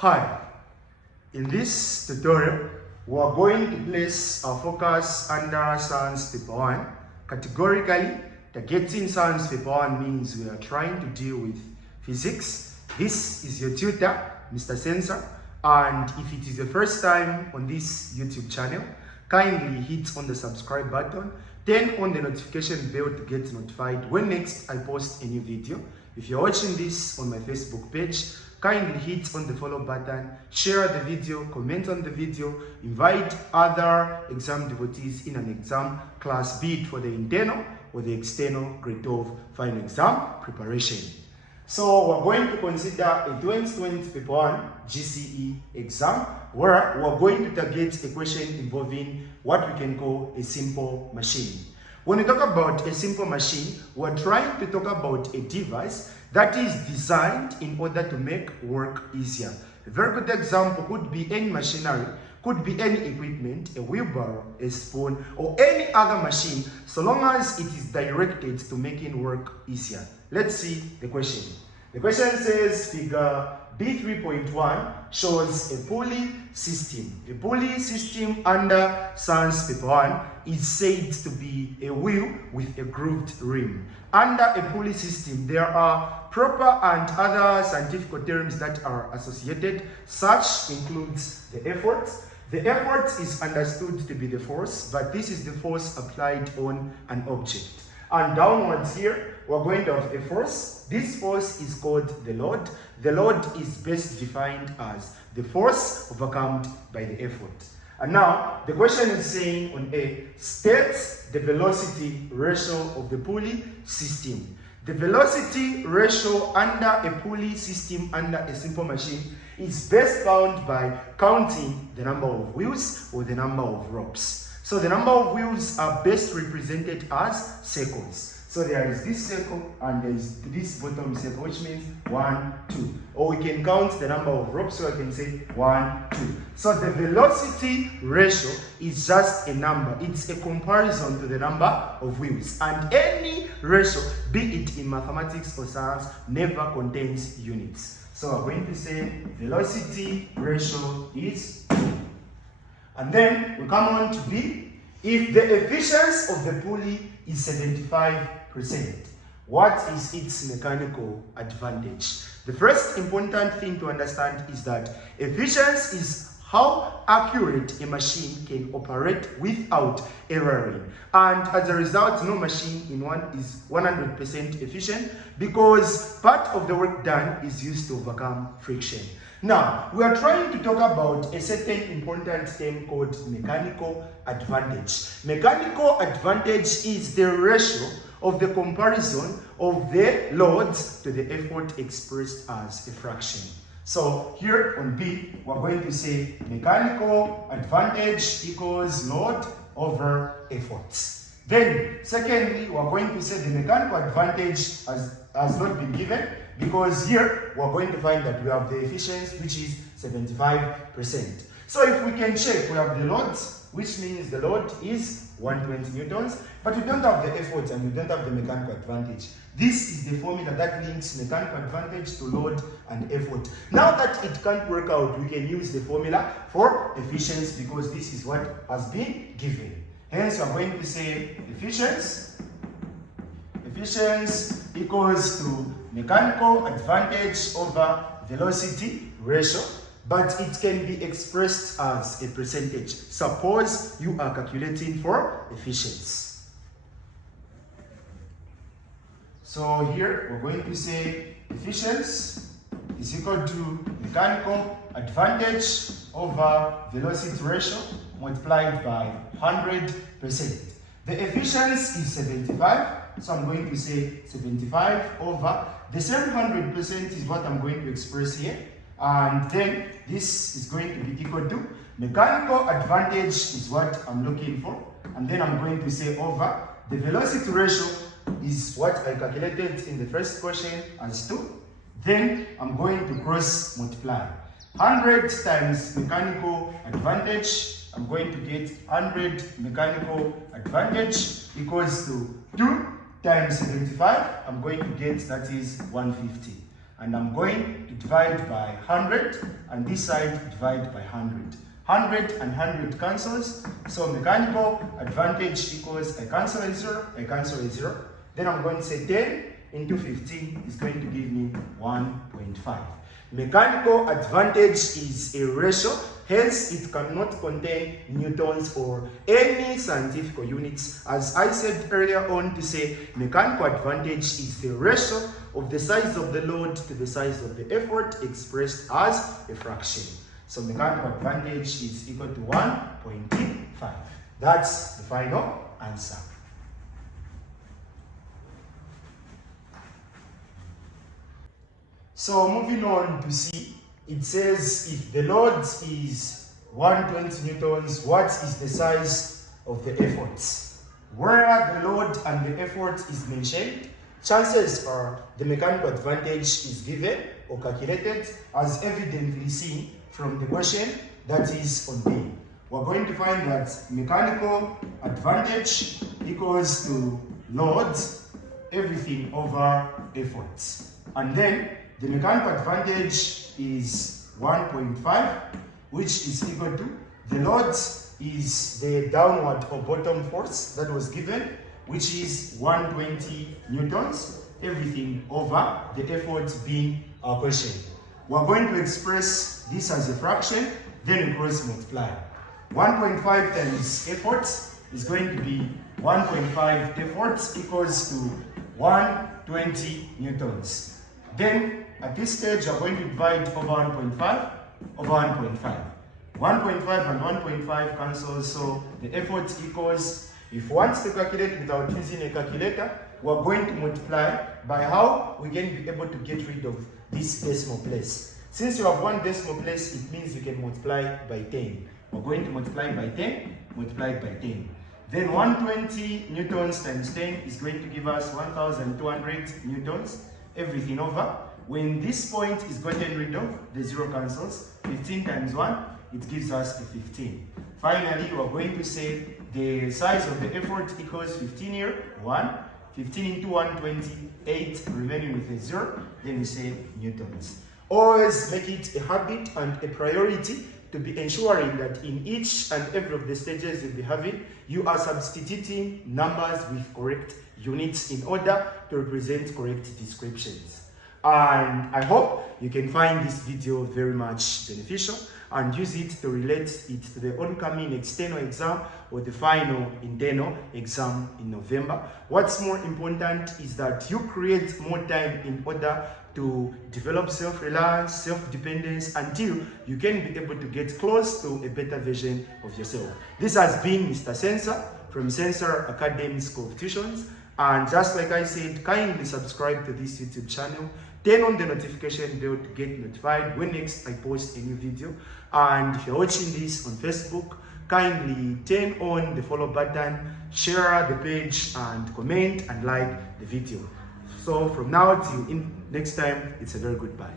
Hi, in this tutorial, we are going to place our focus under Science Paper 1. Categorically, targeting Science Paper 1 means we are trying to deal with physics. This is your tutor, Mr. Sensor, and if it is the first time on this YouTube channel, kindly hit on the subscribe button, turn on the notification bell to get notified when next I post a new video. If you're watching this on my Facebook page, kindly hit on the follow button, share the video, comment on the video, invite other exam devotees in an exam class, be it for the internal or the external grade 12 final exam preparation. So we're going to consider a 2020 paper 1 Gce exam where we're going to target a question involving what we can call a simple machine. When we talk about a simple machine, we're trying to talk about a device that is designed in order to make work easier. A very good example could be any machinery, could be any equipment, a wheelbarrow, a spoon, or any other machine, so long as it is directed to making work easier. Let's see the question. The question says figure B3.1 shows a pulley system. A pulley system under Science Paper 1 is said to be a wheel with a grooved rim. Under a pulley system, there are proper and other scientific terms that are associated. Such includes the effort. The effort is understood to be the force, but this is the force applied on an object. And downwards here, we're going to have a force. This force is called the load. The load is best defined as the force overcome by the effort. And now, the question is saying on A, states the velocity ratio of the pulley system. The velocity ratio under a pulley system under a simple machine is best found by counting the number of wheels or the number of ropes. So the number of wheels are best represented as circles. So there is this circle and there is this bottom circle, which means 1, 2. Or we can count the number of ropes, so I can say 1, 2. So the velocity ratio is just a number. It's a comparison to the number of wheels. And any ratio, be it in mathematics or science, never contains units. So we're going to say velocity ratio is 2. And then we come on to B. If the efficiency of the pulley is 75%, what is its mechanical advantage? The first important thing to understand is that efficiency is how accurate a machine can operate without erroring. And as a result, no machine in one is 100% efficient because part of the work done is used to overcome friction. Now, we are trying to talk about a certain important term called mechanical advantage. Mechanical advantage is the ratio of the comparison of the loads to the effort expressed as a fraction. So here on B, we're going to say mechanical advantage equals load over effort. Then, secondly, we're going to say the mechanical advantage has not been given because here we're going to find that we have the efficiency, which is 75%. So if we can check, we have the load, which means the load is 120 newtons, but we don't have the effort and we don't have the mechanical advantage. This is the formula that links mechanical advantage to load and effort. Now that it can't work out, we can use the formula for efficiency because this is what has been given. Hence, we're going to say efficiency equals to mechanical advantage over velocity ratio, but it can be expressed as a percentage. Suppose you are calculating for efficiency. So here we're going to say efficiency is equal to mechanical advantage over velocity ratio multiplied by 100%. The efficiency is 75. So I'm going to say 75 over the 700% is what I'm going to express here. And then this is going to be equal to mechanical advantage is what I'm looking for. And then I'm going to say over the velocity ratio is what I calculated in the first question as 2. Then I'm going to cross multiply. 100 times mechanical advantage, I'm going to get 100 mechanical advantage equals to 2 times 75, I'm going to get that is 150. and I'm going to divide by 100, and this side divide by 100. 100 and 100 cancels, so mechanical advantage equals I cancel a 0, I cancel a 0. Then I'm going to say 10 into 15 is going to give me 1.5. Mechanical advantage is a ratio, hence it cannot contain newtons or any scientific units. As I said earlier on to say, mechanical advantage is the ratio of the size of the load to the size of the effort expressed as a fraction. So mechanical advantage is equal to 1.5. That's the final answer. So moving on to C, it says if the load is 120 newtons, what is the size of the efforts? Where the load and the effort is mentioned, chances are the mechanical advantage is given or calculated as evidently seen from the question that is on B. We're going to find that mechanical advantage equals to load, everything over efforts. And then the mechanical advantage is 1.5, which is equal to the load is the downward or bottom force that was given, which is 120 newtons, everything over the effort being our question. We're going to express this as a fraction, then we cross multiply. 1.5 times effort is going to be 1.5 effort equals to 120 newtons. Then at this stage, we're going to divide over 1.5 over 1.5. 1.5 and 1.5 cancel, so the effort equals, if one wants to calculate without using a calculator, we're going to multiply by how we can be able to get rid of this decimal place. Since you have one decimal place, it means you can multiply by 10. We're going to multiply by 10, multiply by 10. Then 120 newtons times 10 is going to give us 1,200 newtons, everything over. When this point is gotten rid of, the 0 cancels. 15 times 1, it gives us a 15. Finally, we're going to say the size of the effort equals 15 here, 1. 15 into 120, 8, remaining with a 0. Then we say newtons. Always make it a habit and a priority to be ensuring that in each and every of the stages you'll be having, you are substituting numbers with correct units in order to represent correct descriptions. And I hope you can find this video very much beneficial and use it to relate it to the oncoming external exam or the final internal exam in November. What's more important is that you create more time in order to develop self-reliance, self-dependence until you can be able to get close to a better version of yourself. This has been Mr. Sensor from Sensor Academy School of Tuitions. And just like I said, kindly subscribe to this YouTube channel. Turn on the notification bell to get notified when next I post a new video. And if you're watching this on Facebook, kindly turn on the follow button, share the page, and comment and like the video. So from now till next time, it's a very goodbye.